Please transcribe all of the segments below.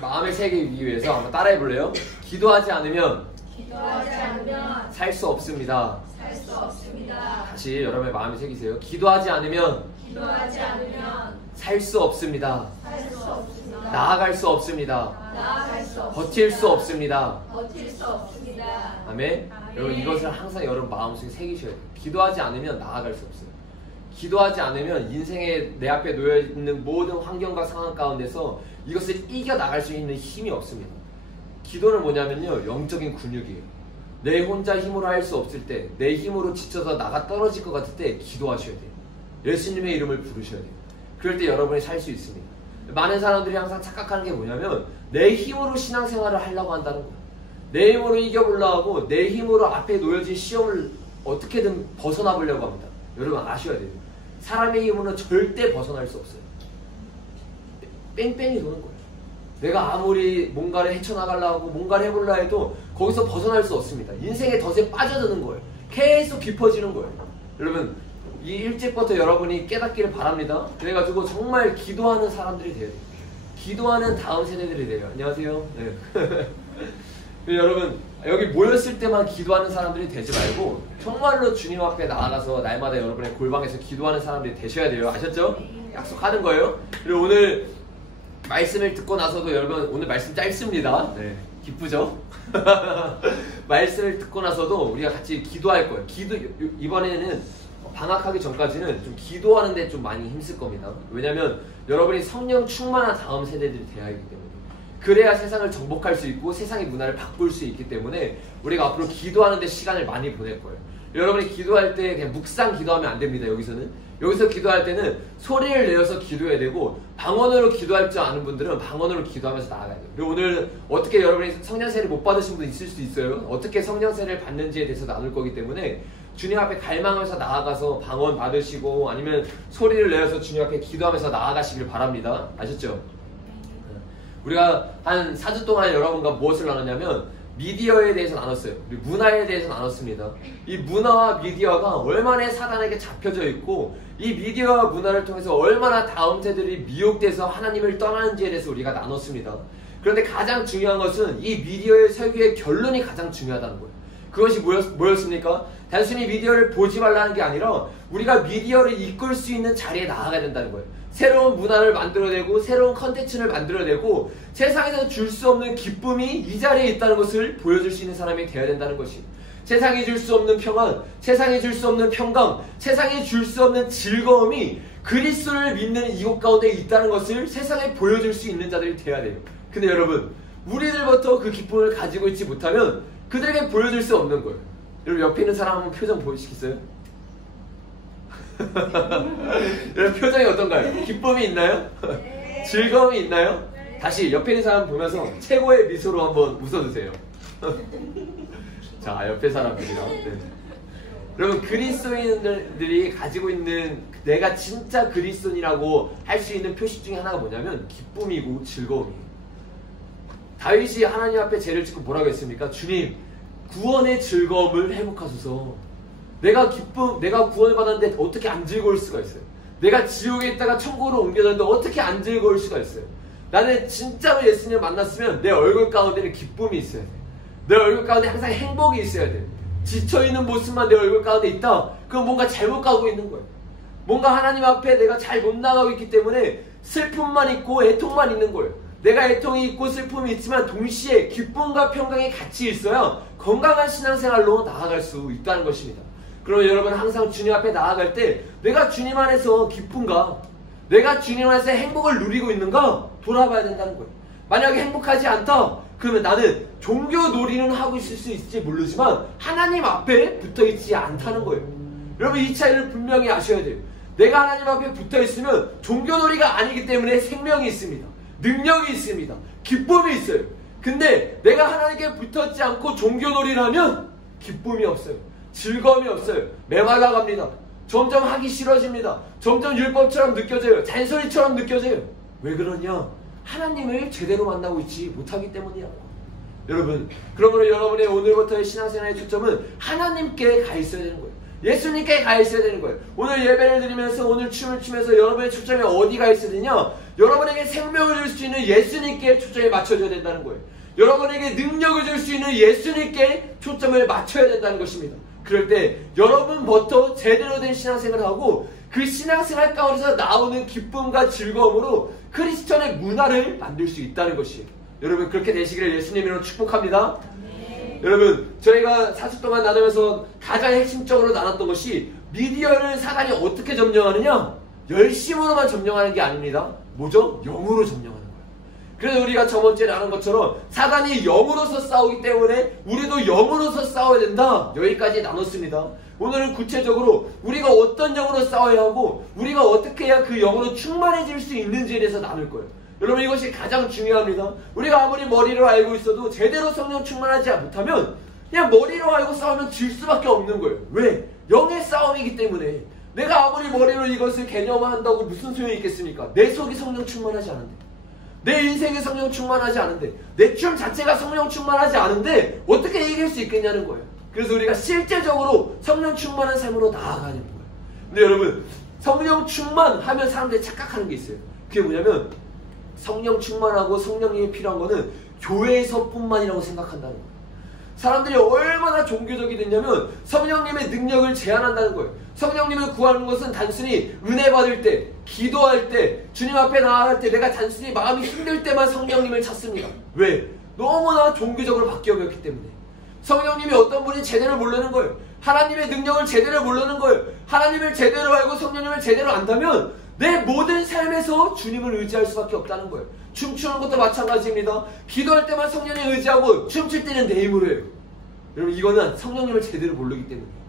마음을 새기기 위해서 한번 따라해 볼래요? 기도하지 않으면 살 수 없습니다. 다시 여러분의 마음을 새기세요. 기도하지 않으면 살 수 없습니다. 나아갈 수 없습니다. 버틸 수 없습니다. 아멘. 여러분 이것을 항상 여러분 마음속에 새기셔야 돼요. 기도하지 않으면 나아갈 수 없어요. 기도하지 않으면 인생에 내 앞에 놓여있는 모든 환경과 상황 가운데서 이것을 이겨나갈 수 있는 힘이 없습니다. 기도는 뭐냐면요, 영적인 근육이에요. 내 혼자 힘으로 할 수 없을 때, 내 힘으로 지쳐서 나가 떨어질 것 같을 때 기도하셔야 돼요. 예수님의 이름을 부르셔야 돼요. 그럴 때 여러분이 살 수 있습니다. 많은 사람들이 항상 착각하는 게 뭐냐면 내 힘으로 신앙생활을 하려고 한다는 거예요. 내 힘으로 이겨보려고 하고 내 힘으로 앞에 놓여진 시험을 어떻게든 벗어나 보려고 합니다. 여러분 아셔야 돼요. 사람의 힘으로는 절대 벗어날 수 없어요. 뺑뺑이 도는 거예요. 내가 아무리 뭔가를 헤쳐나가려고 하고 뭔가를 해보려 해도 거기서 벗어날 수 없습니다. 인생의 덫에 빠져드는 거예요. 계속 깊어지는 거예요. 여러분 이 일찍부터 여러분이 깨닫기를 바랍니다. 그래가지고 정말 기도하는 사람들이 돼야 돼요. 기도하는 다음 세대들이 돼요. 안녕하세요. 네. 여러분 여기 모였을 때만 기도하는 사람들이 되지 말고 정말로 주님 앞에 나아가서 날마다 여러분의 골방에서 기도하는 사람들이 되셔야 돼요. 아셨죠? 약속하는 거예요. 그리고 오늘 말씀을 듣고 나서도 여러분 오늘 말씀 짧습니다. 네, 기쁘죠? 말씀을 듣고 나서도 우리가 같이 기도할 거예요. 이번에는 방학하기 전까지는 좀 기도하는데 좀 많이 힘쓸 겁니다. 왜냐면 여러분이 성령 충만한 다음 세대들이 되어야 하기 때문에, 그래야 세상을 정복할 수 있고 세상의 문화를 바꿀 수 있기 때문에 우리가 앞으로 기도하는데 시간을 많이 보낼 거예요. 여러분이 기도할 때 그냥 묵상 기도하면 안 됩니다. 여기서 기도할 때는 소리를 내어서 기도해야 되고, 방언으로 기도할 줄 아는 분들은 방언으로 기도하면서 나아가야 돼요. 그리고 오늘 어떻게 여러분이 성령세를 못 받으신 분 있을 수도 있어요. 어떻게 성령세를 받는지에 대해서 나눌 거기 때문에 주님 앞에 갈망하면서 나아가서 방언 받으시고 아니면 소리를 내어서 주님 앞에 기도하면서 나아가시길 바랍니다. 아셨죠? 우리가 한 4주 동안 여러분과 무엇을 나눴냐면 미디어에 대해서 나눴어요. 그리고 문화에 대해서 나눴습니다. 이 문화와 미디어가 얼마나 사단에게 잡혀져 있고 이 미디어와 문화를 통해서 얼마나 다음 세대들이 미혹돼서 하나님을 떠나는지에 대해서 우리가 나눴습니다. 그런데 가장 중요한 것은 이 미디어의 설교의 결론이 가장 중요하다는 거예요. 그것이 뭐였습니까? 단순히 미디어를 보지 말라는 게 아니라 우리가 미디어를 이끌 수 있는 자리에 나아가야 된다는 거예요. 새로운 문화를 만들어내고 새로운 컨텐츠를 만들어내고 세상에서 줄 수 없는 기쁨이 이 자리에 있다는 것을 보여줄 수 있는 사람이 되어야 된다는 것이, 세상이 줄 수 없는 평안, 세상이 줄 수 없는 평강, 세상이 줄 수 없는 즐거움이 그리스도를 믿는 이곳 가운데 있다는 것을 세상에 보여줄 수 있는 자들이 되어야 돼요. 근데 여러분 우리들부터 그 기쁨을 가지고 있지 못하면 그들에게 보여줄 수 없는 거예요. 여러분 옆에 있는 사람 한번 표정 보이시겠어요? 여러분 표정이 어떤가요? 기쁨이 있나요? 네. 즐거움이 있나요? 네. 다시 옆에 있는 사람 보면서 최고의 미소로 한번 웃어주세요. 자, 옆에 사람들이랑. 네. 여러분 그리스도인들이 가지고 있는 내가 진짜 그리스도인이라고 할 수 있는 표시 중에 하나가 뭐냐면 기쁨이고 즐거움이에요. 다윗이 하나님 앞에 죄를 짓고 뭐라고 했습니까? 주님, 구원의 즐거움을 회복하소서. 내가 구원을 받았는데 어떻게 안 즐거울 수가 있어요? 내가 지옥에 있다가 천국으로 옮겨졌는데 어떻게 안 즐거울 수가 있어요? 나는 진짜로 예수님을 만났으면 내 얼굴 가운데는 기쁨이 있어야 돼. 내 얼굴 가운데 항상 행복이 있어야 돼. 지쳐있는 모습만 내 얼굴 가운데 있다? 그럼 뭔가 잘못 가고 있는 거예요. 뭔가 하나님 앞에 내가 잘 못 나가고 있기 때문에 슬픔만 있고 애통만 있는 거예요. 내가 애통이 있고 슬픔이 있지만 동시에 기쁨과 평강이 같이 있어야 건강한 신앙생활로 나아갈 수 있다는 것입니다. 그러면 여러분 항상 주님 앞에 나아갈 때 내가 주님 안에서 기쁜가? 내가 주님 안에서 행복을 누리고 있는가? 돌아봐야 된다는 거예요. 만약에 행복하지 않다? 그러면 나는 종교 놀이는 하고 있을 수 있을지 모르지만 하나님 앞에 붙어있지 않다는 거예요. 여러분 이 차이를 분명히 아셔야 돼요. 내가 하나님 앞에 붙어있으면 종교 놀이가 아니기 때문에 생명이 있습니다. 능력이 있습니다. 기쁨이 있어요. 근데 내가 하나님께 붙었지 않고 종교놀이를 하면 기쁨이 없어요. 즐거움이 없어요. 메말라 갑니다. 점점 하기 싫어집니다. 점점 율법처럼 느껴져요. 잔소리처럼 느껴져요. 왜 그러냐? 하나님을 제대로 만나고 있지 못하기 때문이야. 여러분, 그러므로 여러분의 오늘부터의 신앙생활의 초점은 하나님께 가 있어야 되는 거예요. 예수님께 가 있어야 되는 거예요. 오늘 예배를 드리면서 오늘 춤을 추면서 여러분의 초점이 어디 가 있어야 되냐? 여러분에게 생명을 줄 수 있는 예수님께 초점이 맞춰져야 된다는 거예요. 여러분에게 능력을 줄 수 있는 예수님께 초점을 맞춰야 된다는 것입니다. 그럴 때 여러분부터 제대로 된 신앙생활을 하고 그 신앙생활 가운데서 나오는 기쁨과 즐거움으로 크리스천의 문화를 만들 수 있다는 것이에요. 여러분 그렇게 되시기를 예수님으로 축복합니다. 여러분 저희가 4주 동안 나누면서 가장 핵심적으로 나눴던 것이 미디어를 사단이 어떻게 점령하느냐? 열심으로만 점령하는 게 아닙니다. 뭐죠? 영으로 점령하는 거예요. 그래서 우리가 저번주에 나눈 것처럼 사단이 영으로서 싸우기 때문에 우리도 영으로서 싸워야 된다. 여기까지 나눴습니다. 오늘은 구체적으로 우리가 어떤 영으로 싸워야 하고 우리가 어떻게 해야 그 영으로 충만해질 수 있는지에 대해서 나눌 거예요. 여러분 이것이 가장 중요합니다. 우리가 아무리 머리로 알고 있어도 제대로 성령 충만하지 못하면 그냥 머리로 알고 싸우면 질 수밖에 없는 거예요. 왜? 영의 싸움이기 때문에. 내가 아무리 머리로 이것을 개념화한다고 무슨 소용이 있겠습니까? 내 속이 성령 충만하지 않은데, 내 인생이 성령 충만하지 않은데, 내 춤 자체가 성령 충만하지 않은데 어떻게 이길 수 있겠냐는 거예요. 그래서 우리가 실제적으로 성령 충만한 삶으로 나아가는 거예요. 근데 여러분 성령 충만하면 사람들이 착각하는 게 있어요. 그게 뭐냐면 성령 충만하고 성령님이 필요한 거는 교회에서뿐만이라고 생각한다는 거예요. 사람들이 얼마나 종교적이 됐냐면 성령님의 능력을 제한한다는 거예요. 성령님을 구하는 것은 단순히 은혜 받을 때, 기도할 때, 주님 앞에 나아갈 때 내가 단순히 마음이 힘들 때만 성령님을 찾습니다. 왜? 너무나 종교적으로 바뀌어버렸기 때문에. 성령님이 어떤 분이 제대로 모르는 거예요. 하나님의 능력을 제대로 모르는 거예요. 하나님을 제대로 알고 성령님을 제대로 안다면 내 모든 삶에서 주님을 의지할 수밖에 없다는 거예요. 춤추는 것도 마찬가지입니다. 기도할 때만 성령님 의지하고 춤출 때는 내 힘으로 해요. 여러분 이거는 성령님을 제대로 모르기 때문이에요.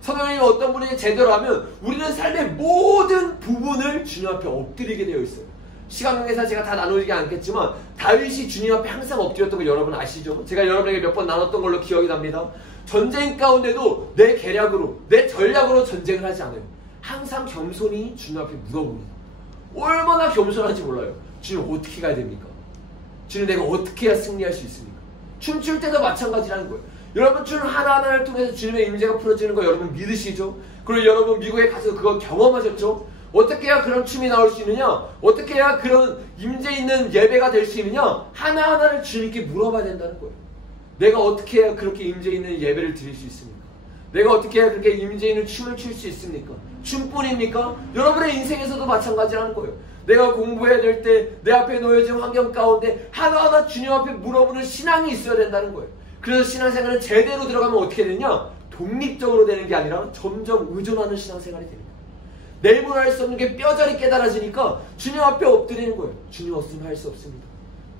성령님이 어떤 분이 제대로 하면 우리는 삶의 모든 부분을 주님 앞에 엎드리게 되어 있어요. 시간 관계상 제가 다 나누지 않겠지만 다윗이 주님 앞에 항상 엎드렸던 거 여러분 아시죠? 제가 여러분에게 몇 번 나눴던 걸로 기억이 납니다. 전쟁 가운데도 내 계략으로 내 전략으로 전쟁을 하지 않아요. 항상 겸손히 주님 앞에 물어봅니다. 얼마나 겸손한지 몰라요. 주님 어떻게 가야 됩니까? 주님 내가 어떻게 해야 승리할 수 있습니까? 춤출 때도 마찬가지라는 거예요. 여러분 춤 하나하나를 통해서 주님의 임재가 풀어지는 거 여러분 믿으시죠? 그리고 여러분 미국에 가서 그거 경험하셨죠? 어떻게 해야 그런 춤이 나올 수 있느냐? 어떻게 해야 그런 임재 있는 예배가 될 수 있느냐? 하나하나를 주님께 물어봐야 된다는 거예요. 내가 어떻게 해야 그렇게 임재 있는 예배를 드릴 수 있습니까? 내가 어떻게 해야 그렇게 임재 있는 춤을 출 수 있습니까? 춤뿐입니까? 여러분의 인생에서도 마찬가지라는 거예요. 내가 공부해야 될 때 내 앞에 놓여진 환경 가운데 하나하나 주님 앞에 물어보는 신앙이 있어야 된다는 거예요. 그래서 신앙생활은 제대로 들어가면 어떻게 되냐? 독립적으로 되는 게 아니라 점점 의존하는 신앙생활이 됩니다. 내 힘으로 할 수 없는 게 뼈저리 깨달아지니까 주님 앞에 엎드리는 거예요. 주님 없으면 할 수 없습니다.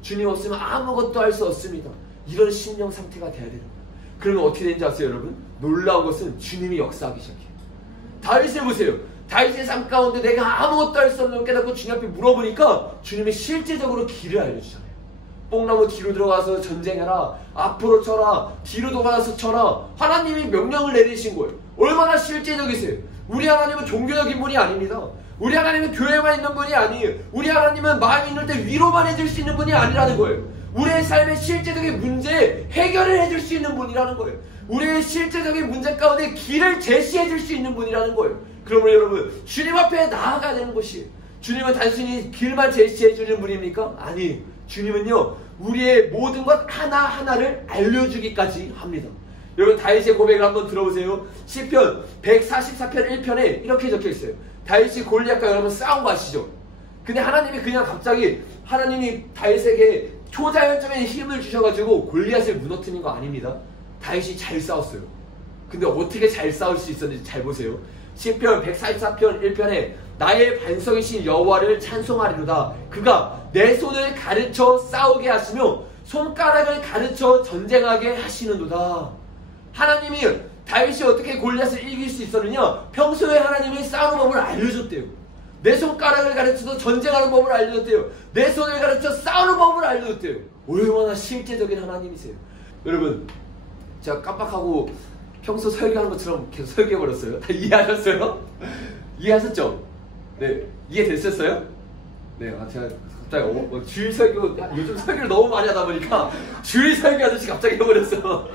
주님 없으면 아무것도 할 수 없습니다. 이런 심령 상태가 돼야 되는 거예요. 그러면 어떻게 되는지 아세요 여러분? 놀라운 것은 주님이 역사하기 시작해요. 다윗을 보세요. 다윗의 삶 가운데 내가 아무것도 할 수 없는 걸 깨닫고 주님 앞에 물어보니까 주님이 실제적으로 길을 알려주잖아요. 뽕나무 뒤로 들어가서 전쟁해라. 앞으로 쳐라. 뒤로 돌아가서 쳐라. 하나님이 명령을 내리신 거예요. 얼마나 실제적이세요. 우리 하나님은 종교적인 분이 아닙니다. 우리 하나님은 교회만 있는 분이 아니에요. 우리 하나님은 마음이 있는 때 위로만 해줄 수 있는 분이 아니라는 거예요. 우리의 삶의 실제적인 문제 해결을 해줄 수 있는 분이라는 거예요. 우리의 실제적인 문제 가운데 길을 제시해 줄 수 있는 분이라는 거예요. 그러면 여러분 주님 앞에 나아가야 되는 것이에요. 주님은 단순히 길만 제시해 주는 분입니까? 아니, 주님은요 우리의 모든 것 하나하나를 알려주기까지 합니다. 여러분 다윗의 고백을 한번 들어보세요. 시편 144편 1편에 이렇게 적혀있어요. 다윗이 골리앗과 여러분 싸운 거 아시죠? 근데 하나님이 그냥 갑자기 하나님이 다윗에게 초자연적인 힘을 주셔가지고 골리앗을 무너뜨린 거 아닙니다. 다윗이 잘 싸웠어요. 근데 어떻게 잘 싸울 수 있었는지 잘 보세요. 시편 144편 1편에 나의 반석이신 여호와를 찬송하리로다. 그가 내 손을 가르쳐 싸우게 하시며 손가락을 가르쳐 전쟁하게 하시는도다. 하나님이 다윗이 어떻게 골리앗을 이길 수 있었느냐? 평소에 하나님이 싸우는 법을 알려줬대요. 내 손가락을 가르쳐서 전쟁하는 법을 알려줬대요. 내 손을 가르쳐 싸우는 법을 알려줬대요. 얼마나 실제적인 하나님이세요. 여러분 제가 깜빡하고 평소 설교하는 것처럼 계속 설교해버렸어요. 다 이해하셨어요? 이해하셨죠? 네, 이해됐었어요? 네, 제가 갑자기 주일 설교, 요즘 설교를 너무 많이 하다 보니까 주일 설교 아저씨 갑자기 해버렸어.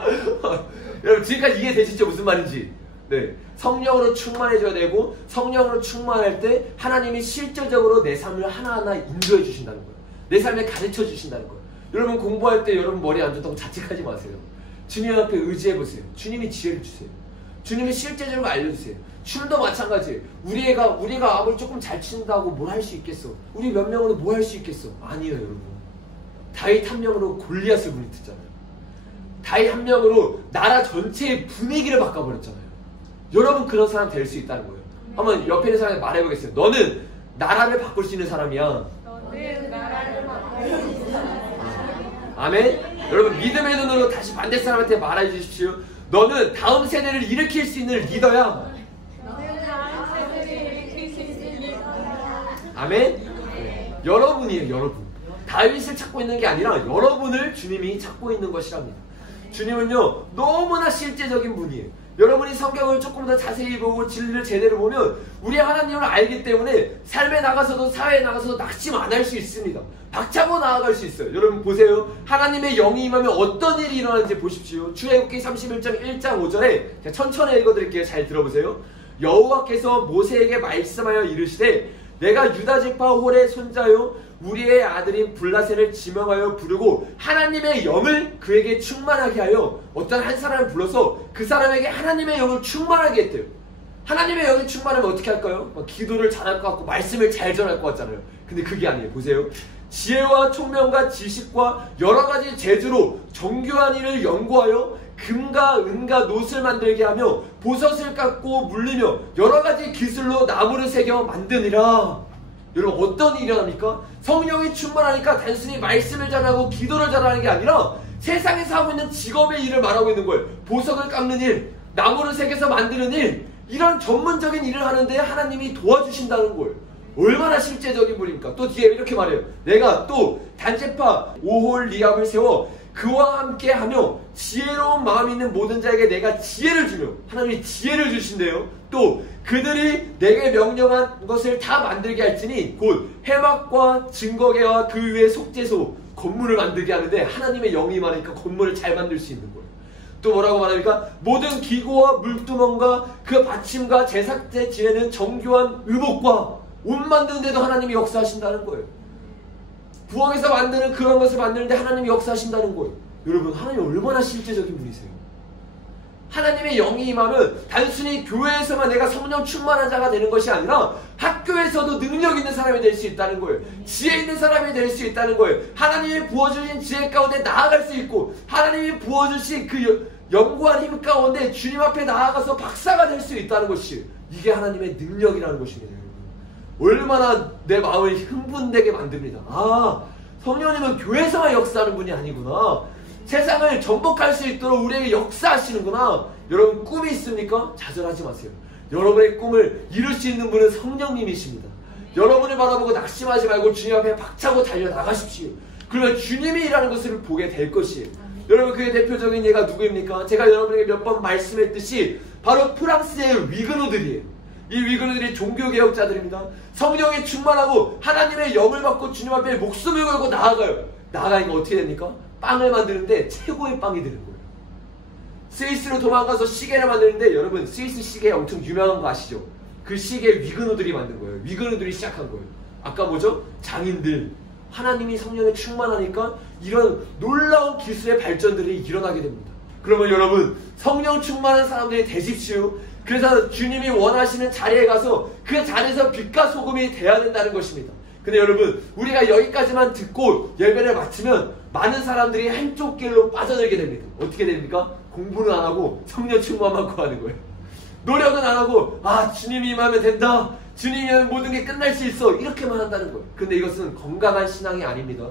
여러분 지금까지 이해되시죠? 무슨 말인지? 네, 성령으로 충만해져야 되고 성령으로 충만할 때 하나님이 실질적으로 내 삶을 하나하나 인도해 주신다는 거예요. 내 삶에 가르쳐 주신다는 거예요. 여러분 공부할 때 여러분 머리 안 좋다고 자책하지 마세요. 주님 앞에 의지해 보세요. 주님이 지혜를 주세요. 주님이 실제적으로 알려주세요. 춤도 마찬가지예요. 우리가 아무리 조금 잘 춘다고 뭘 할 수 있겠어? 우리 몇 명으로 뭐 할 수 있겠어? 아니에요, 여러분. 다윗 한 명으로 골리앗을 물리쳤잖아요. 다윗 한 명으로 나라 전체의 분위기를 바꿔버렸잖아요. 여러분 그런 사람 될 수 있다는 거예요. 한번 옆에 있는 사람한테 말해보겠어요. 너는 나라를 바꿀 수 있는 사람이야. 너는 나라를 바꿀 수 있는 사람이야. 아멘. 여러분 믿음의 눈으로 다시 반대 사람한테 말해 주십시오. 너는 다음 세대를 일으킬 수 있는 리더야. 너는 다음 세대를 일으킬 수 있는 리더야. 아멘. 여러분이에요, 여러분. 다윗을 찾고 있는 게 아니라 여러분을 주님이 찾고 있는 것이랍니다. 주님은요 너무나 실제적인 분이에요. 여러분이 성경을 조금 더 자세히 보고 진리를 제대로 보면 우리 하나님을 알기 때문에 삶에 나가서도 사회에 나가서도 낙심 안 할 수 있습니다. 박차고 나아갈 수 있어요. 여러분 보세요. 하나님의 영이 임하면 어떤 일이 일어나는지 보십시오. 출애굽기 31장 1장 5절에 제가 천천히 읽어드릴게요. 잘 들어보세요. 여호와께서 모세에게 말씀하여 이르시되 내가 유다 지파 홀의 손자요 우리의 아들인 블라셋을 지명하여 부르고 하나님의 영을 그에게 충만하게 하여 어떤 한 사람을 불러서 그 사람에게 하나님의 영을 충만하게 했대요. 하나님의 영이 충만하면 어떻게 할까요? 기도를 잘할 것 같고 말씀을 잘 전할 것 같잖아요. 근데 그게 아니에요. 보세요. 지혜와 총명과 지식과 여러가지 재주로 정교한 일을 연구하여 금과 은과 놋을 만들게 하며 보석을 깎고 물리며 여러가지 기술로 나무를 새겨 만드니라. 여러분 어떤 일이 일어납니까? 성령이 충만하니까 단순히 말씀을 잘하고 기도를 잘하는 게 아니라 세상에서 하고 있는 직업의 일을 말하고 있는 거예요. 보석을 깎는 일, 나무를 새겨서 만드는 일, 이런 전문적인 일을 하는데 하나님이 도와주신다는 거예요. 얼마나 실제적인 분입니까? 또 뒤에 이렇게 말해요. 내가 또 단체파 오홀리압을 세워 그와 함께 하며 지혜로운 마음이 있는 모든 자에게 내가 지혜를 주며 하나님이 지혜를 주신대요. 또 그들이 내게 명령한 것을 다 만들게 할지니 곧 해막과 증거계와 그 위에 속죄소 건물을 만들게 하는데 하나님의 영이 많으니까 건물을 잘 만들 수 있는 거예요. 또 뭐라고 말합니까? 모든 기구와 물두멍과 그 받침과 제삭제 지내는 정교한 의복과 옷 만드는 데도 하나님이 역사하신다는 거예요. 부엌에서 만드는 그런 것을 만드는데 하나님이 역사하신다는 거예요. 여러분 하나님 얼마나 실제적인 분이세요. 하나님의 영이 임하면 단순히 교회에서만 내가 성령 충만한 자가 되는 것이 아니라 학교에서도 능력 있는 사람이 될 수 있다는 거예요. 지혜 있는 사람이 될 수 있다는 거예요. 하나님이 부어주신 지혜 가운데 나아갈 수 있고 하나님이 부어주신 그 연구한 힘 가운데 주님 앞에 나아가서 박사가 될 수 있다는 것이 이게 하나님의 능력이라는 것입니다. 얼마나 내 마음을 흥분되게 만듭니다. 아, 성령님은 교회에서만 역사하는 분이 아니구나. 세상을 전복할 수 있도록 우리에게 역사하시는구나. 여러분 꿈이 있습니까? 좌절하지 마세요. 여러분의 꿈을 이룰 수 있는 분은 성령님이십니다. 여러분을 바라보고 낙심하지 말고 주님 앞에 박차고 달려나가십시오. 그러면 주님이 일하는 것을 보게 될 것이에요. 여러분 그의 대표적인 예가 누구입니까? 제가 여러분에게 몇 번 말씀했듯이 바로 프랑스의 위그노들이에요. 이 위그노들이 종교개혁자들입니다. 성령에 충만하고 하나님의 영을 받고 주님 앞에 목숨을 걸고 나아가요. 나아가니까 어떻게 됩니까? 빵을 만드는데 최고의 빵이 되는 거예요. 스위스로 도망가서 시계를 만드는데 여러분 스위스 시계 엄청 유명한 거 아시죠? 그 시계 위그노들이 만든 거예요. 위그노들이 시작한 거예요. 아까 뭐죠? 장인들. 하나님이 성령에 충만하니까 이런 놀라운 기술의 발전들이 일어나게 됩니다. 그러면 여러분 성령 충만한 사람들이 되십시오. 그래서 주님이 원하시는 자리에 가서 그 자리에서 빛과 소금이 돼야 된다는 것입니다. 근데 여러분 우리가 여기까지만 듣고 예배를 마치면 많은 사람들이 한쪽 길로 빠져들게 됩니다. 어떻게 됩니까? 공부는 안 하고 성령 충만만 구하는 거예요. 노력은 안 하고 아 주님이 임하면 된다. 주님이면 모든 게 끝날 수 있어. 이렇게만 한다는 거예요. 근데 이것은 건강한 신앙이 아닙니다.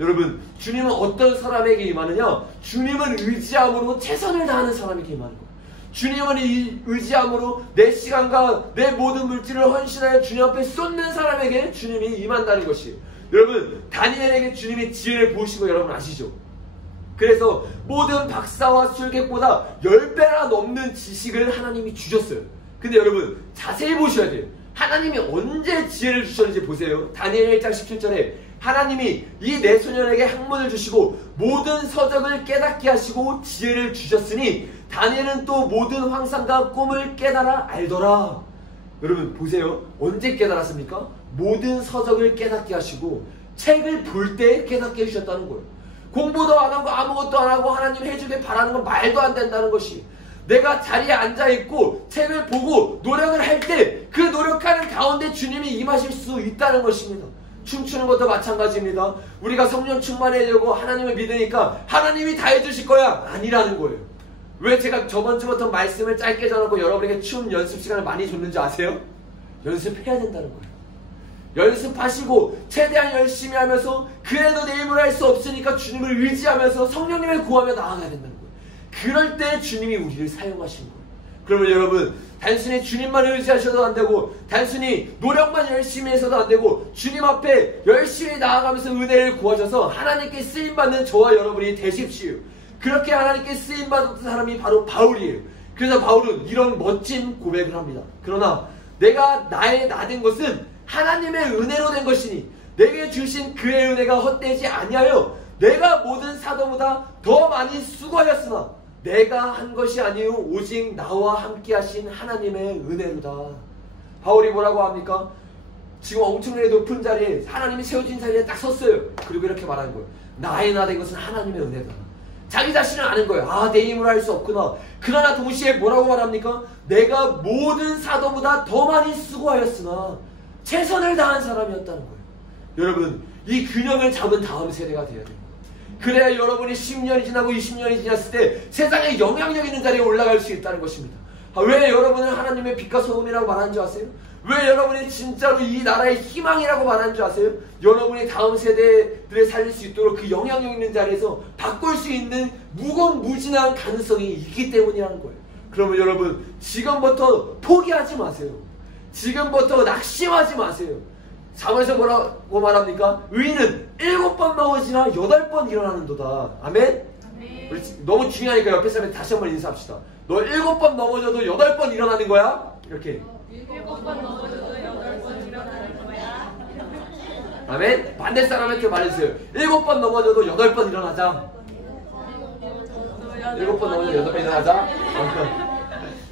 여러분 주님은 어떤 사람에게 임하느냐? 주님은 의지함으로 최선을 다하는 사람에게 임하는 거예요. 주님은 이 의지함으로 내 시간과 내 모든 물질을 헌신하여 주님 앞에 쏟는 사람에게 주님이 임한다는 것이에요. 여러분 다니엘에게 주님이 지혜를 부으시고 여러분 아시죠? 그래서 모든 박사와 술객보다 10배나 넘는 지식을 하나님이 주셨어요. 근데 여러분 자세히 보셔야 돼요. 하나님이 언제 지혜를 주셨는지 보세요. 다니엘 1장 17절에 하나님이 이 내 소년에게 학문을 주시고 모든 서적을 깨닫게 하시고 지혜를 주셨으니 다니엘은 또 모든 환상과 꿈을 깨달아 알더라. 여러분 보세요. 언제 깨달았습니까? 모든 서적을 깨닫게 하시고 책을 볼 때 깨닫게 해주셨다는 거예요. 공부도 안 하고 아무것도 안 하고 하나님 해주길 바라는 건 말도 안 된다는 것이, 내가 자리에 앉아있고 책을 보고 노력을 할 때 그 노력하는 가운데 주님이 임하실 수 있다는 것입니다. 춤추는 것도 마찬가지입니다. 우리가 성령 충만하려고 하나님을 믿으니까 하나님이 다 해주실 거야 아니라는 거예요. 왜 제가 저번 주부터 말씀을 짧게 전하고 여러분에게 춤 연습 시간을 많이 줬는지 아세요? 연습해야 된다는 거예요. 연습하시고 최대한 열심히 하면서 그래도 내 힘으로 할 수 없으니까 주님을 의지하면서 성령님을 구하며 나아가야 된다는 거예요. 그럴 때 주님이 우리를 사용하시는 거예요. 그러면 여러분 단순히 주님만 의지하셔도 안 되고 단순히 노력만 열심히 해서도 안 되고 주님 앞에 열심히 나아가면서 은혜를 구하셔서 하나님께 쓰임받는 저와 여러분이 되십시오. 그렇게 하나님께 쓰임받은 사람이 바로 바울이에요. 그래서 바울은 이런 멋진 고백을 합니다. 그러나 내가 나의 나된 것은 하나님의 은혜로 된 것이니 내게 주신 그의 은혜가 헛되지 아니하여 내가 모든 사도보다 더 많이 수고하였으나 내가 한 것이 아니요 오직 나와 함께 하신 하나님의 은혜로다. 바울이 뭐라고 합니까? 지금 엄청나게 높은 자리에 하나님이 세워진 자리에 딱 섰어요. 그리고 이렇게 말하는 거예요. 나의 나 된 것은 하나님의 은혜다. 자기 자신을 아는 거예요. 아, 내 힘으로 할 수 없구나. 그러나 동시에 뭐라고 말합니까? 내가 모든 사도보다 더 많이 수고하였으나 최선을 다한 사람이었다는 거예요. 여러분 이 균형을 잡은 다음 세대가 되어야 돼요. 그래야 여러분이 10년이 지나고 20년이 지났을 때 세상에 영향력 있는 자리에 올라갈 수 있다는 것입니다. 왜 여러분은 하나님의 빛과 소금이라고 말하는 줄 아세요? 왜 여러분이 진짜로 이 나라의 희망이라고 말하는 줄 아세요? 여러분이 다음 세대들에 살릴 수 있도록 그 영향력 있는 자리에서 바꿀 수 있는 무궁무진한 가능성이 있기 때문이라는 거예요. 그러면 여러분 지금부터 포기하지 마세요. 지금부터 낙심하지 마세요. 잠언에서 뭐라고 말합니까? 의인은 7번 넘어지나 8번 일어나는도다. 아멘? 우리 너무 중요하니까 옆에 사람한테 다시 한번 인사합시다. 너 7번 넘어져도 8번 일어나는 거야? 이렇게 7번 넘어져도 8번 일어나는 거야. 아멘? 반대 사람한테 말해주세요. 7번 넘어져도 8번 일어나자. 7번 넘어져도 8번 일어나자.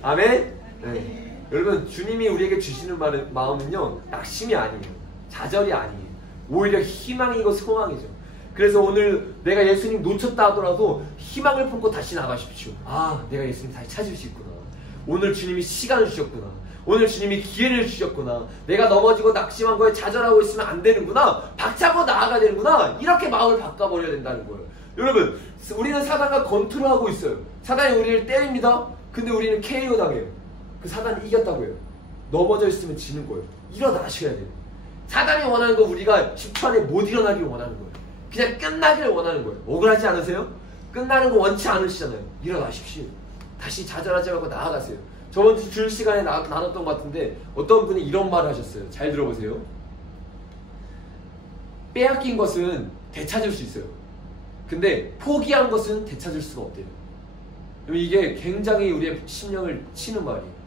아멘? 네. 여러분 주님이 우리에게 주시는 마음은요 낙심이 아니에요. 좌절이 아니에요. 오히려 희망이고 소망이죠. 그래서 오늘 내가 예수님 놓쳤다 하더라도 희망을 품고 다시 나가십시오. 아, 내가 예수님 다시 찾을 수 있구나. 오늘 주님이 시간을 주셨구나. 오늘 주님이 기회를 주셨구나. 내가 넘어지고 낙심한 거에 좌절하고 있으면 안 되는구나. 박차고 나아가야 되는구나. 이렇게 마음을 바꿔버려야 된다는 거예요. 여러분 우리는 사단과 권투를 하고 있어요. 사단이 우리를 때립니다. 근데 우리는 KO 당해요. 그 사단이 이겼다고요. 넘어져 있으면 지는 거예요. 일어나셔야 돼요. 사단이 원하는 거 우리가 10초 안에 못 일어나길 원하는 거예요. 그냥 끝나기를 원하는 거예요. 억울하지 않으세요? 끝나는 거 원치 않으시잖아요. 일어나십시오. 다시 좌절하지 말고 나아가세요. 저번 주 줄 시간에 나눴던 것 같은데 어떤 분이 이런 말을 하셨어요. 잘 들어보세요. 빼앗긴 것은 되찾을 수 있어요. 근데 포기한 것은 되찾을 수가 없대요. 이게 굉장히 우리의 심령을 치는 말이에요.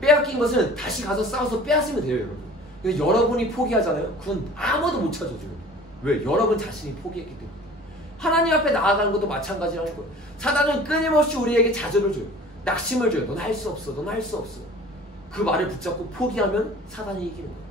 빼앗긴 것은 다시 가서 싸워서 빼앗으면 돼요, 여러분. 근데 여러분이 포기하잖아요? 그건 아무도 못 찾아줘요. 왜? 여러분 자신이 포기했기 때문에. 하나님 앞에 나아가는 것도 마찬가지라는 거예요. 사단은 끊임없이 우리에게 좌절을 줘요. 낙심을 줘요. 넌 할 수 없어. 넌 할 수 없어. 그 말을 붙잡고 포기하면 사단이 이기는 거예요.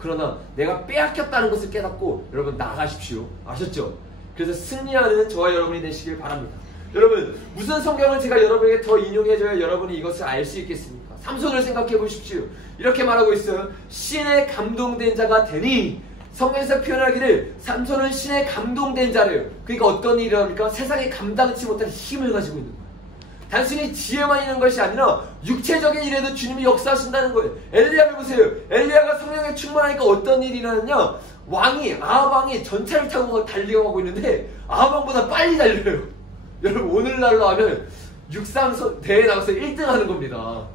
그러나 내가 빼앗겼다는 것을 깨닫고 여러분 나가십시오. 아셨죠? 그래서 승리하는 저와 여러분이 되시길 바랍니다. 여러분 무슨 성경을 제가 여러분에게 더 인용해줘야 여러분이 이것을 알 수 있겠습니까? 삼손을 생각해 보십시오. 이렇게 말하고 있어요. 신에 감동된 자가 되니. 성경에서 표현하기를 삼손은 신에 감동된 자래요. 그러니까 어떤 일이랍니까? 세상에 감당치 못한 힘을 가지고 있는 거예요. 단순히 지혜만 있는 것이 아니라 육체적인 일에도 주님이 역사하신다는 거예요. 엘리야를 보세요. 엘리야가 성령에 충만하니까 어떤 일이 일어났냐? 아합 왕이 전차를 타고 달려가고 있는데 아합 왕보다 빨리 달려요. 여러분 오늘날로 하면 육상 대회 나가서 1등 하는 겁니다.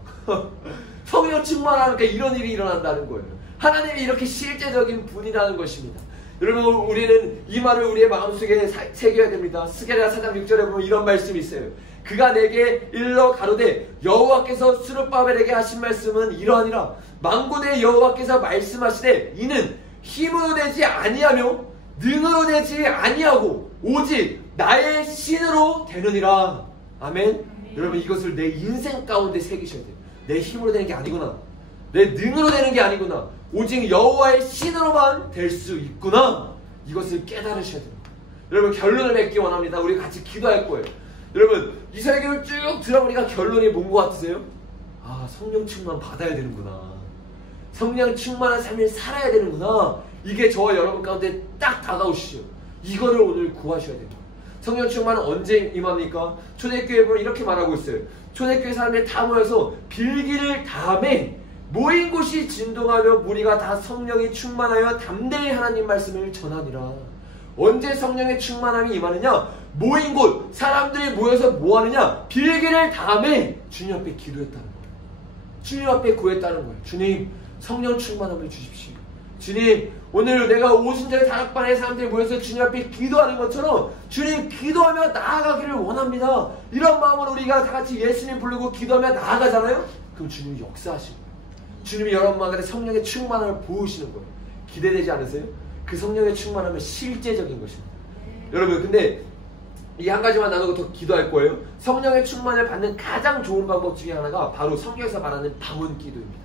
성령 충만하니까 이런 일이 일어난다는 거예요. 하나님이 이렇게 실제적인 분이라는 것입니다. 여러분 우리는 이 말을 우리의 마음속에 새겨야 됩니다. 스게랴 4장 6절에 보면 이런 말씀이 있어요. 그가 내게 일러 가로되 여호와께서 스룹바벨에게 하신 말씀은 이러하니라. 만군의 여호와께서 말씀하시되 이는 힘으로 되지 아니하며 능으로 되지 아니하고 오직 나의 신으로 되느니라. 아멘. 여러분 이것을 내 인생 가운데 새기셔야 돼요. 내 힘으로 되는 게 아니구나. 내 능으로 되는 게 아니구나. 오직 여호와의 신으로만 될 수 있구나. 이것을 깨달으셔야 돼요. 여러분 결론을 맺기 원합니다. 우리 같이 기도할 거예요. 여러분 이 설교를 쭉 들어보니까 결론이 뭔 것 같으세요? 아, 성령 충만 받아야 되는구나. 성령 충만한 삶을 살아야 되는구나. 이게 저와 여러분 가운데 딱 다가오시죠. 이거를 오늘 구하셔야 됩니다. 성령 충만은 언제 임합니까? 초대교회 보면 이렇게 말하고 있어요. 초대교회 사람들이 다 모여서 빌기를 다음에 모인 곳이 진동하며 무리가 다 성령이 충만하여 담대히 하나님 말씀을 전하니라. 언제 성령의 충만함이 임하느냐? 모인 곳, 사람들이 모여서 뭐 하느냐? 빌기를 다음에 주님 앞에 기도했다는 거예요. 주님 앞에 구했다는 거예요. 주님, 성령 충만함을 주십시오. 주님, 오늘 내가 오순절에 다락방에 사람들이 모여서 주님 앞에 기도하는 것처럼 주님 기도하며 나아가기를 원합니다. 이런 마음으로 우리가 다 같이 예수님 부르고 기도하며 나아가잖아요? 그럼 주님이 역사하시는 거예요. 주님이 여러분 가운데 성령의 충만함을 부으시는 거예요. 기대되지 않으세요? 그 성령의 충만함은 실제적인 것입니다. 여러분 근데 이 한 가지만 나누고 더 기도할 거예요. 성령의 충만을 받는 가장 좋은 방법 중에 하나가 바로 성경에서 말하는 방언 기도입니다.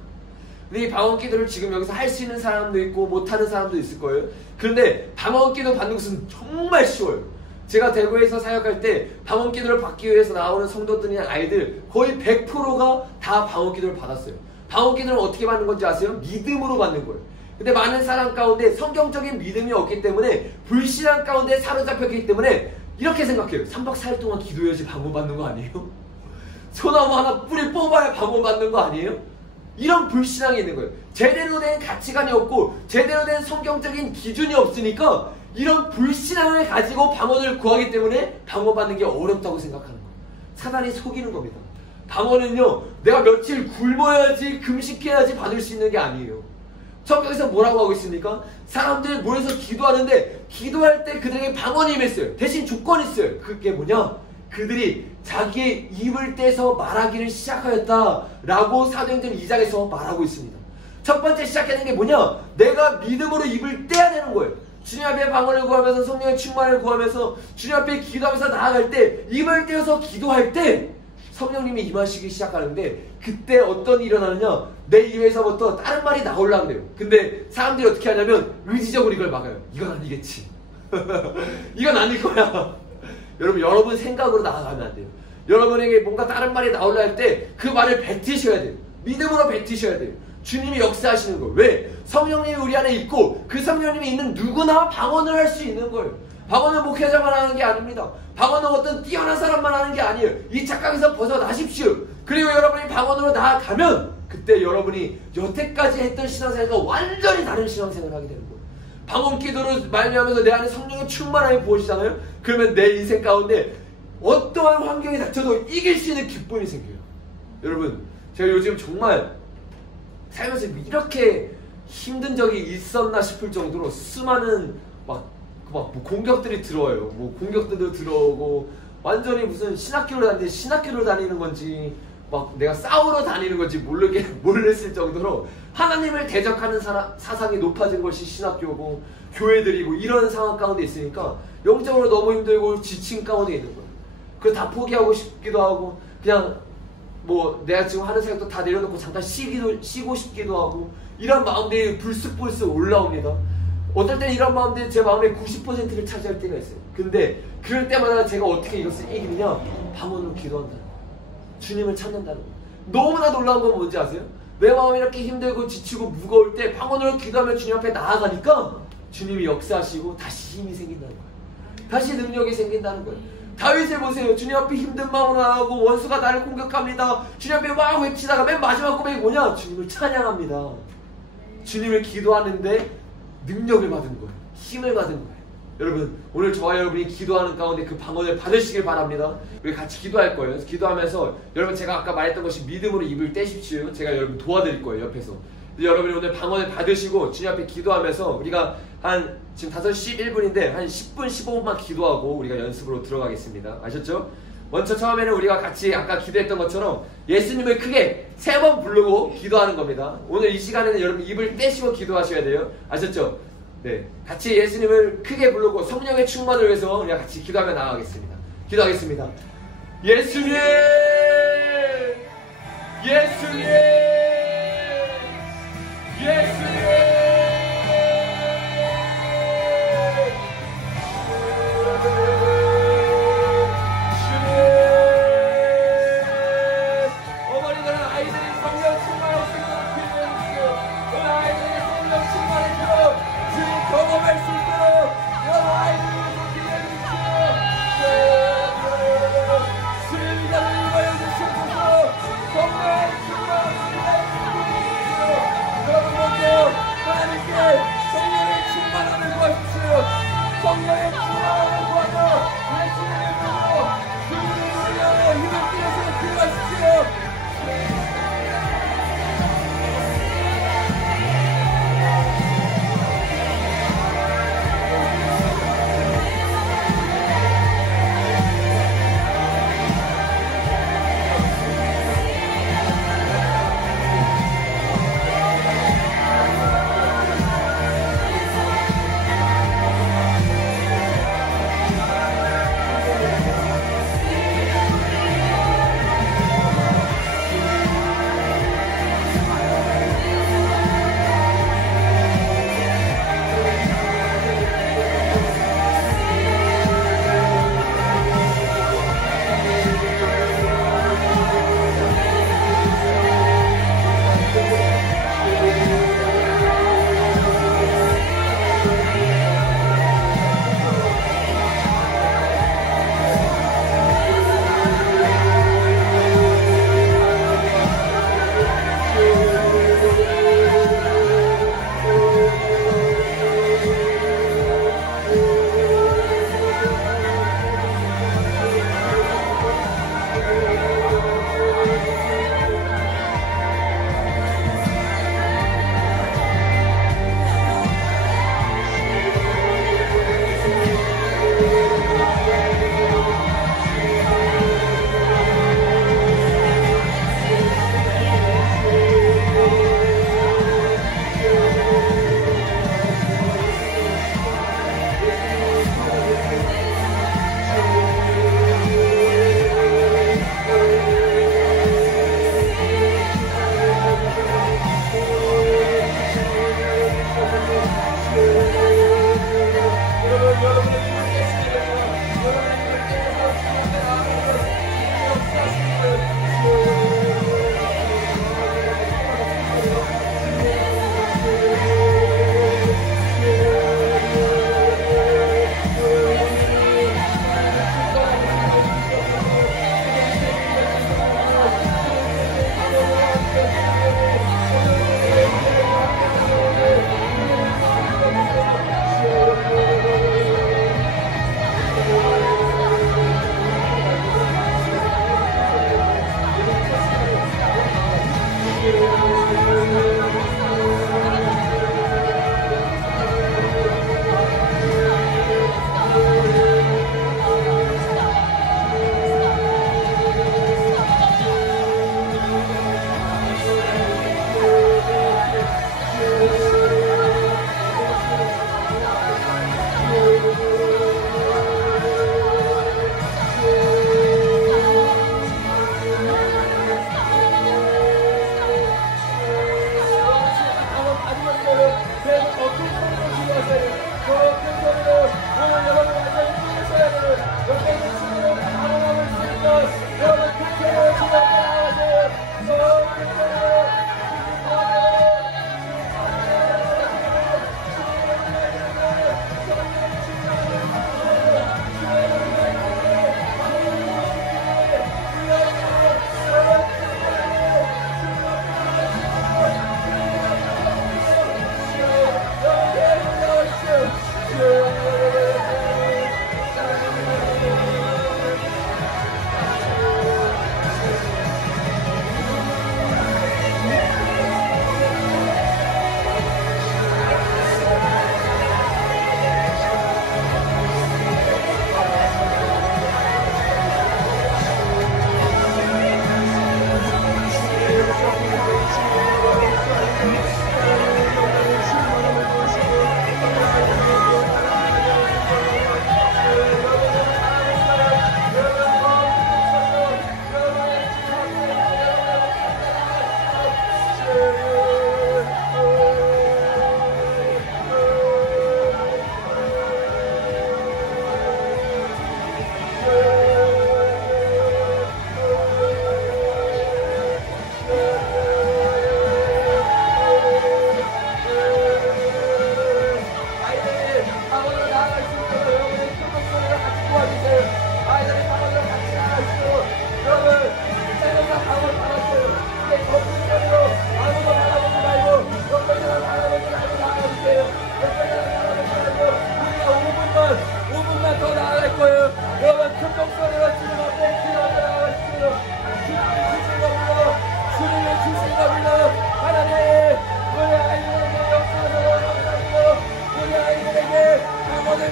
근데 이 방언 기도를 지금 여기서 할 수 있는 사람도 있고 못하는 사람도 있을 거예요. 그런데 방언 기도 받는 것은 정말 쉬워요. 제가 대구에서 사역할 때 방언 기도를 받기 위해서 나오는 성도들이나 아이들 거의 100%가 다 방언 기도를 받았어요. 방언 기도를 어떻게 받는 건지 아세요? 믿음으로 받는 거예요. 근데 많은 사람 가운데 성경적인 믿음이 없기 때문에 불신앙 가운데 사로잡혔기 때문에 이렇게 생각해요. 3박 4일 동안 기도해야지 방언 받는 거 아니에요? 소나무 하나 뿌리 뽑아야 방언 받는 거 아니에요? 이런 불신앙이 있는 거예요. 제대로 된 가치관이 없고 제대로 된 성경적인 기준이 없으니까 이런 불신앙을 가지고 방언을 구하기 때문에 방언 받는 게 어렵다고 생각하는 거예요. 사단이 속이는 겁니다. 방언은요, 내가 며칠 굶어야지 금식해야지 받을 수 있는 게 아니에요. 성경에서 뭐라고 하고 있습니까? 사람들이 모여서 기도하는데 기도할 때 그들에게 방언이 임했어요. 대신 조건이 있어요. 그게 뭐냐? 그들이 자기의 입을 떼서 말하기를 시작하였다라고 사도행전 2장에서 말하고 있습니다. 첫 번째 시작하는 게 뭐냐? 내가 믿음으로 입을 떼야 되는 거예요. 주님 앞에 방언을 구하면서 성령의 충만을 구하면서 주님 앞에 기도하면서 나아갈 때 입을 떼어서 기도할 때 성령님이 임하시기 시작하는데 그때 어떤 일이 일어나느냐? 내 입에서부터 다른 말이 나오려고 그래요. 근데 사람들이 어떻게 하냐면 의지적으로 이걸 막아요. 이건 아니겠지. 이건 아닐 거야. 여러분 생각으로 나아가면 안 돼요. 여러분에게 뭔가 다른 말이 나오려 할 때 그 말을 뱉으셔야 돼요. 믿음으로 뱉으셔야 돼요. 주님이 역사하시는 거예요. 왜? 성령님이 우리 안에 있고 그 성령님이 있는 누구나 방언을 할 수 있는 거예요. 방언은 목회자만 하는 게 아닙니다. 방언은 어떤 뛰어난 사람만 하는 게 아니에요. 이 착각에서 벗어나십시오. 그리고 여러분이 방언으로 나아가면 그때 여러분이 여태까지 했던 신앙생활과 완전히 다른 신앙생활을 하게 되는 거예요. 방언 기도로 말미암아서 내 안에 성령의 충만함이 부어지잖아요. 그러면 내 인생 가운데 어떠한 환경이 닥쳐도 이길 수 있는 기쁨이 생겨요. 여러분, 제가 요즘 정말 살면서 이렇게 힘든 적이 있었나 싶을 정도로 수많은 뭐 공격들이 들어와요. 뭐 공격들도 들어오고 완전히 무슨 신학교를 다니는데 신학교를 다니는 건지 막 내가 싸우러 다니는 건지 모르겠을 정도로 하나님을 대적하는 사상이 높아진 것이 신학교고 교회들이고 이런 상황 가운데 있으니까 영적으로 너무 힘들고 지친 가운데 있는 거예요. 그걸 다 포기하고 싶기도 하고 그냥 뭐 내가 지금 하는 생각도 다 내려놓고 잠깐 쉬고 싶기도 하고 이런 마음들이 불쑥불쑥 올라옵니다. 어떨 때는 이런 마음들이 제 마음의 90%를 차지할 때가 있어요. 근데 그럴 때마다 제가 어떻게 이것을 이기느냐? 방언으로 기도한다는 거예요. 주님을 찾는다는 거예요. 너무나 놀라운 건 뭔지 아세요? 내 마음이 이렇게 힘들고 지치고 무거울 때 방언으로 기도하며 주님 앞에 나아가니까 주님이 역사하시고 다시 힘이 생긴다는 거예요. 다시 능력이 생긴다는 거예요. 다윗을 보세요. 주님 앞에 힘든 마음으로 나아가고 원수가 나를 공격합니다. 주님 앞에 막 외치다가 맨 마지막 고백이 뭐냐? 주님을 찬양합니다. 주님을 기도하는데 능력을 받은 거예요. 힘을 받은 거예요. 여러분, 오늘 저와 여러분이 기도하는 가운데 그 방언을 받으시길 바랍니다. 우리 같이 기도할 거예요. 그래서 기도하면서 여러분 제가 아까 말했던 것이 믿음으로 입을 떼십시오. 제가 여러분 도와드릴 거예요. 옆에서. 여러분이 오늘 방언을 받으시고 주님 앞에 기도하면서 우리가 지금 5시 11분인데 한 10분 15분만 기도하고 우리가 연습으로 들어가겠습니다. 아셨죠? 먼저 처음에는 우리가 같이 아까 기도했던 것처럼 예수님을 크게 3번 부르고 기도하는 겁니다. 오늘 이 시간에는 여러분 입을 떼시고 기도하셔야 돼요. 아셨죠? 네, 같이 예수님을 크게 부르고 성령의 충만을 위해서 우리가 같이 기도하며 나아가겠습니다. 기도하겠습니다. 예수님! 예수님! 예수님!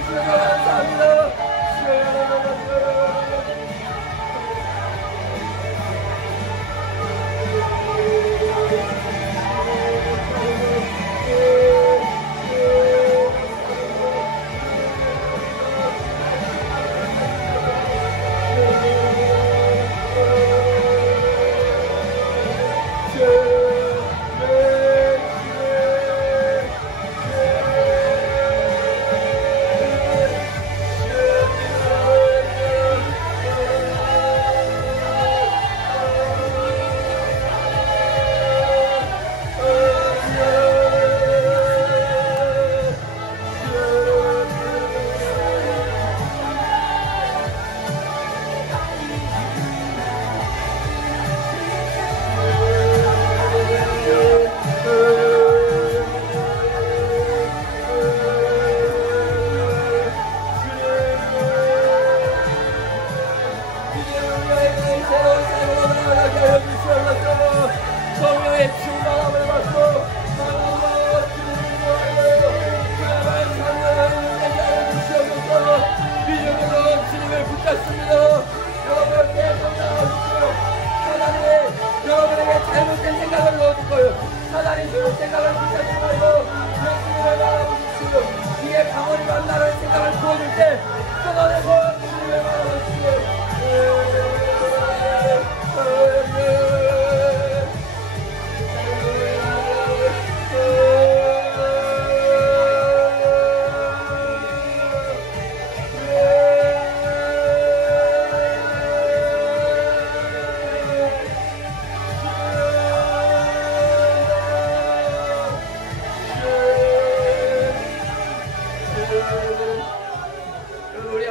주여 감사합니다.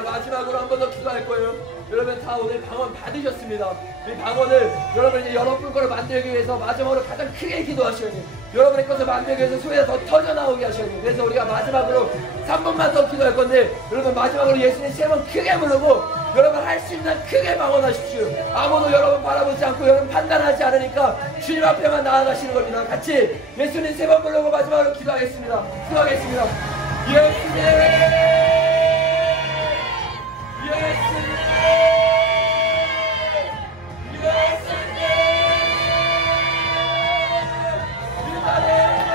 마지막으로 한 번 더 기도할 거예요. 여러분 다 오늘 방언 받으셨습니다. 이 방언을 여러분 이제 여러분 거를 만들기 위해서 마지막으로 가장 크게 기도하셔야 돼요. 여러분의 것을 만들기 위해서 소리가 더 터져 나오게 하셔야 돼요. 그래서 우리가 마지막으로 3번만 더 기도할 건데 여러분 마지막으로 예수님 3번 크게 부르고 여러분 할 수 있는 크게 방언하십시오. 아무도 여러분 바라보지 않고 여러분 판단하지 않으니까 주님 앞에만 나아가시는 겁니다. 같이 예수님 3번 부르고 마지막으로 기도하겠습니다. 기도하겠습니다. 예수님, 예수님, 예수님, 이 자리에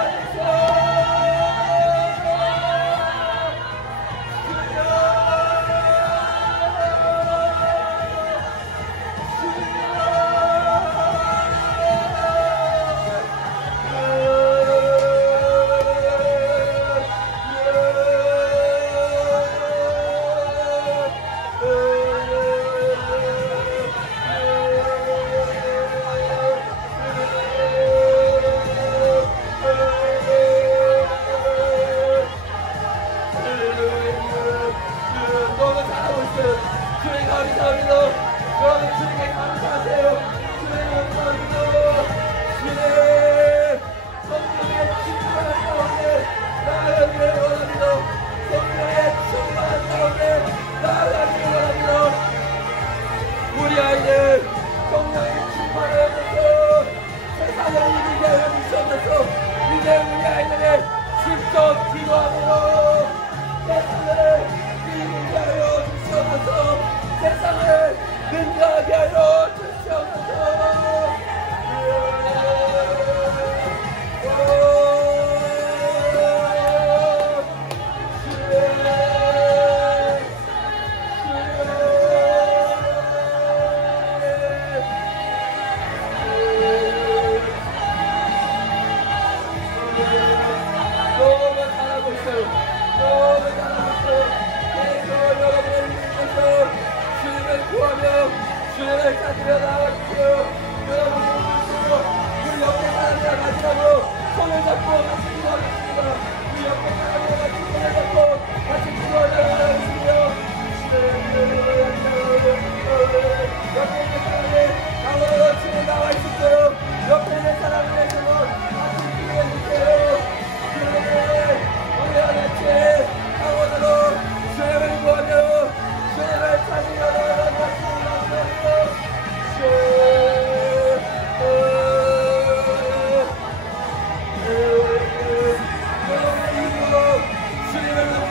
주님을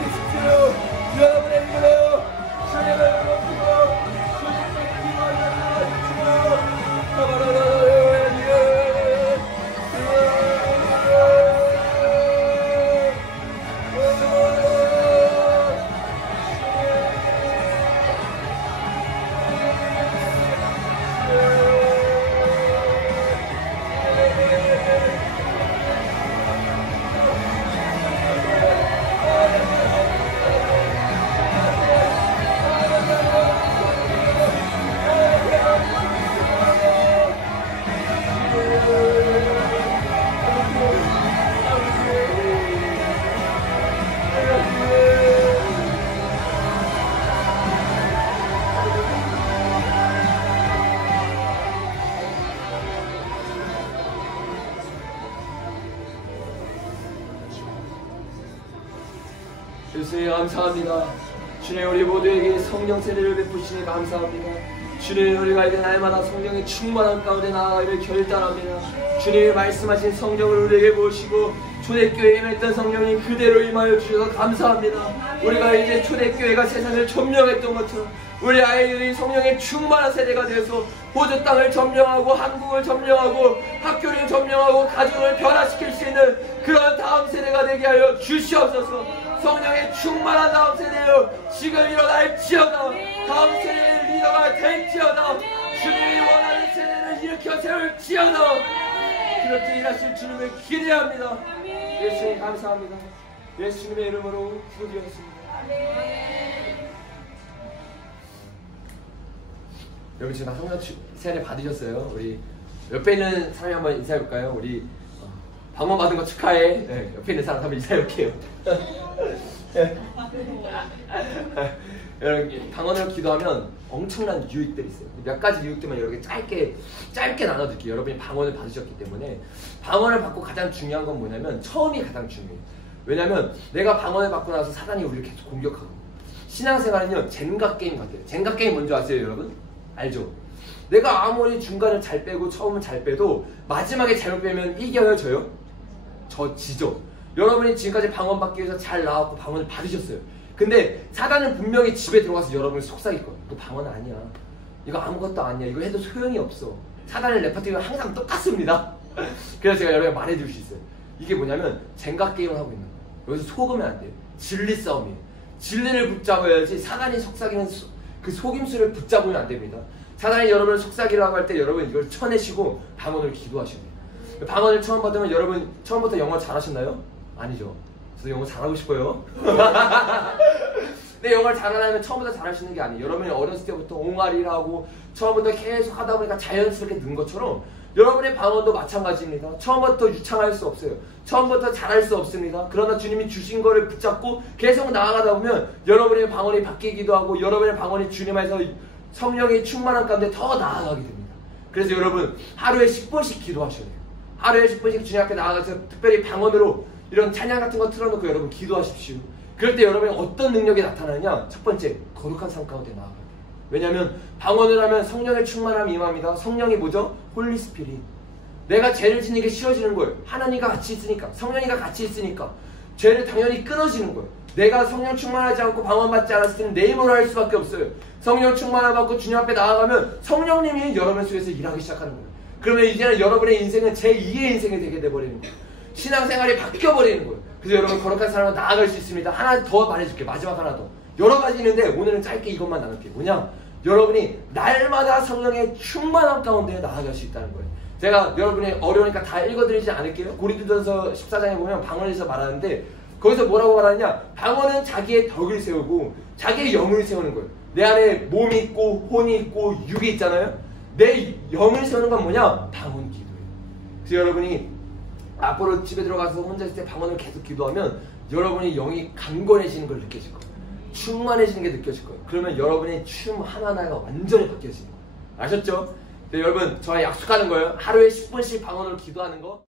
예수님 감사합니다. 주님 우리 모두에게 성령 세례를 베푸시니 감사합니다. 주님 우리가 이제 날마다 성령의 충만한 가운데 나아가기를 결단합니다. 주님이 말씀하신 성령을 우리에게 모시고 초대교회에 임했던 성령이 그대로 임하여 주셔서 감사합니다. 우리가 이제 초대교회가 세상을 점령했던 것처럼 우리 아이들이 성령의 충만한 세대가 되어서 호주 땅을 점령하고 한국을 점령하고 학교를 점령하고 가정을 변화시킬 수 있는 그런 다음 세대가 되게 하여 주시옵소서. 성령의 충만한 다음 세대여 지금 일어날지어다. 다음 세대의 리더가 될지어다. 주님이 원하는 세대를 일으켜 세울지어다. 그렇게 일하실 주님을 기대합니다. 예수님 감사합니다. 예수님의 이름으로 기도드렸습니다. 여러분 지금 다 성령 세례 받으셨어요? 우리 옆에 있는 사람이 한번 인사해볼까요? 우리 방문 받은 거 축하해. 네, 옆에 있는 사람 한번 인사해볼게요. 여러분 방언을 기도하면 엄청난 유익들이 있어요. 몇 가지 유익들만 여러 개 짧게 나눠드릴게요. 여러분이 방언을 받으셨기 때문에 방언을 받고 가장 중요한 건 뭐냐면 처음이 가장 중요해요. 왜냐면 내가 방언을 받고 나서 사단이 우리를 계속 공격하고 신앙생활은요 젠가 게임 같아요. 젠가 게임 뭔지 아세요 여러분? 알죠? 내가 아무리 중간을 잘 빼고 처음은 잘 빼도 마지막에 잘못 빼면 이겨요 져요? 지죠. 여러분이 지금까지 방언 받기 위해서 잘 나왔고 방언을 받으셨어요. 근데 사단은 분명히 집에 들어가서 여러분을 속삭일 거예요. 이거 방언 아니야. 이거 아무것도 아니야. 이거 해도 소용이 없어. 사단의 레퍼토리가 항상 똑같습니다. 그래서 제가 여러분에게 말해줄 수 있어요. 이게 뭐냐면 젠가 게임을 하고 있는 거예요. 여기서 속으면 안 돼요. 진리 싸움이에요. 진리를 붙잡아야지 사단이 속삭이는 그 속임수를 붙잡으면 안 됩니다. 사단이 여러분을 속삭이라고 할 때 여러분 이걸 쳐내시고 방언을 기도하셔야 돼요. 방언을 처음 받으면 여러분 처음부터 영어 잘하셨나요? 아니죠. 저도 영어 잘하고 싶어요. 근데 영어를 잘하려면 처음부터 잘하시는 게 아니에요. 여러분이 어렸을 때부터 옹알이를 하고 처음부터 계속 하다 보니까 자연스럽게 는 것처럼 여러분의 방언도 마찬가지입니다. 처음부터 유창할 수 없어요. 처음부터 잘할 수 없습니다. 그러나 주님이 주신 거를 붙잡고 계속 나아가다 보면 여러분의 방언이 바뀌기도 하고 여러분의 방언이 주님 안에서 성령의 충만한 가운데 더 나아가게 됩니다. 그래서 여러분 하루에 10번씩 기도하셔야 돼요. 하루에 10번씩 주님 앞에 나아가서 특별히 방언으로 이런 찬양 같은 거 틀어놓고 여러분 기도하십시오. 그럴 때 여러분이 어떤 능력이 나타나냐? 첫 번째, 거룩한 삶 가운데 나아가요. 왜냐하면 방언을 하면 성령의 충만함이 임합니다. 성령이 뭐죠? 홀리 스피릿. 내가 죄를 짓는 게 쉬워지는 거예요. 하나님과 같이 있으니까, 성령이가 같이 있으니까 죄를 당연히 끊어지는 거예요. 내가 성령 충만하지 않고 방언 받지 않았을 때는 내 힘으로 할 수밖에 없어요. 성령 충만함 받고 주님 앞에 나아가면 성령님이 여러분 속에서 일하기 시작하는 거예요. 그러면 이제는 여러분의 인생은 제2의 인생이 되게 돼버리는 거예요. 신앙생활이 바뀌어버리는 거예요. 그래서 여러분 거룩한 사람은 나아갈 수 있습니다. 하나 더 말해줄게요. 마지막 하나 더. 여러 가지 있는데 오늘은 짧게 이것만 나눌게요. 뭐냐? 여러분이 날마다 성령의 충만함 가운데 나아갈 수 있다는 거예요. 제가 여러분이 어려우니까 다 읽어드리지 않을게요. 고린도전서 14장에 보면 방언에서 말하는데 거기서 뭐라고 말하느냐? 방언은 자기의 덕을 세우고 자기의 영을 세우는 거예요. 내 안에 몸이 있고 혼이 있고 육이 있잖아요. 내 영을 세우는 건 뭐냐? 방언 기도예요. 그래서 여러분이 앞으로 집에 들어가서 혼자 있을 때 방언을 계속 기도하면 여러분이 영이 강건해지는 걸 느끼실 거예요. 충만해지는 게 느껴질 거예요. 그러면 여러분의 춤 하나하나가 완전히 바뀌어지는 거예요. 아셨죠? 네, 여러분 저와 약속하는 거예요. 하루에 10분씩 방언으로 기도하는 거.